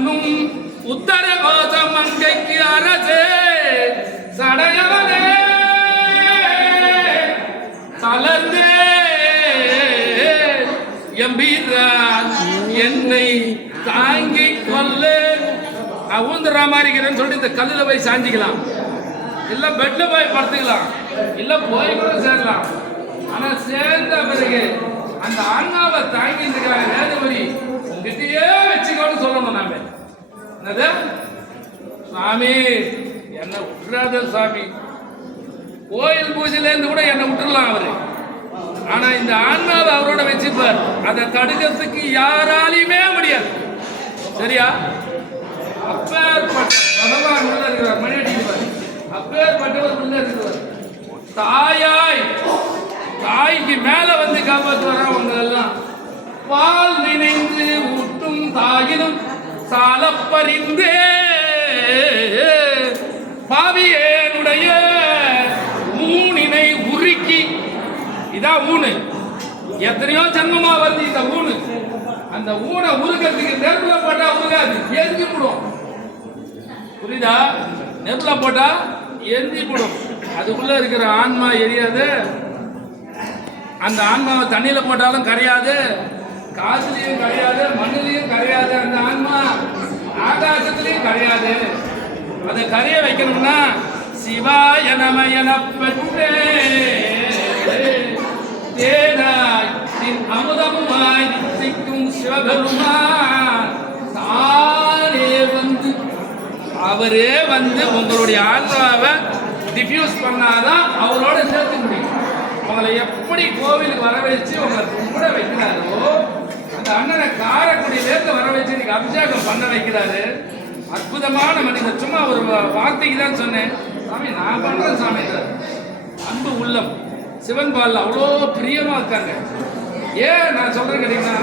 மண்ணும் உத்தர கோத மங்கைக்கு அரசே சடையவனே தளர்ந்தே எம்பீரான் என்னை தாங்கிக் கொள்ள. நான் ஊந்துடுற மாதிரி இருக்கிறேன்னு சொல்லிட்டு இந்த கல்லுல போய் சாஞ்சிக்கலாம், இல்ல பெட்ல போய் படுத்துக்கலாம், இல்ல போய் கூட சேரலாம். ஆனா சேர்ந்த பிறகு அந்த ஆன்மாவை தாங்கிட்டு வேதவரி உங்ககிட்டயே வச்சுக்கோன்னு சொல்லணும். நாம என்னது சாமி என்ன விட்டுறாத சாமி, கோயில் பூஜையில இருந்து கூட என்ன விட்டுறலாம் அவரு. ஆனா இந்த ஆன்மாவை அவரோட வச்சுப்பார், அதை தடுக்கிறதுக்கு யாராலையுமே முடியாது. சரியா? அப்பேற்பட்ட பகவான் உள்ள இருக்கிறார், மணி அடிக்கிறார். அப்பேற்பட்டவர் உள்ள இருக்கிறார். தாயாய் தாய்க்கு மேல வந்து காப்பாற்றுவாங்க எல்லாம். பால் நினைந்து ஊட்டும் தாயினும் சாலப்பறிந்தே பாவியேனுடைய ஊனினை உருக்கி. இதான் ஊனு, எத்தனையோ ஜன்மமா வருது இந்த ஊனு. அந்த ஊனை உருக்கிறதுக்கு நெருப்புல போட்டா உருகாது, எரிஞ்சு போடும். புரியுதா? நெருப்புல போட்டா எரிஞ்சு போடும். அதுக்குள்ள இருக்கிற ஆன்மா எரியாது. அந்த ஆன்மாவை தண்ணியில போட்டாலும் கரையாது, காசுலயும் கரையாது, மண்ணிலையும் கரையாது. அந்த ஆன்மா ஆகாசத்திலையும் கரையாது. அதை கரைய வைக்கணும்னா சிவாய நம என பெற்றே தேனாய் அமுதமுமாய் சிக்கும் சிவபெருமான் தானே வந்து, அவரே வந்து உங்களுடைய ஆன்மாவை டிஃப்யூஸ் பண்ணாதான் அவரோட சேர்த்து முடியும். உங்களை எப்படி கோவிலுக்கு வர வச்சு உங்களை கும்பிட வைக்கிறாரோ, அந்த அண்ணனை காரைக்குடியிலேருந்து வர வச்சு இன்னைக்கு அபிஷேகம் பண்ண வைக்கிறாரு. அற்புதமான மனிதர். சும்மா ஒரு வார்த்தைக்கு தான் சொன்னேன், சாமி நான் பண்றேன் சாமி. அன்பு உள்ளம் சிவன் பால் அவ்வளோ பிரியமா இருக்காங்க. ஏன் நான் சொல்றேன் கேட்டீங்கன்னா,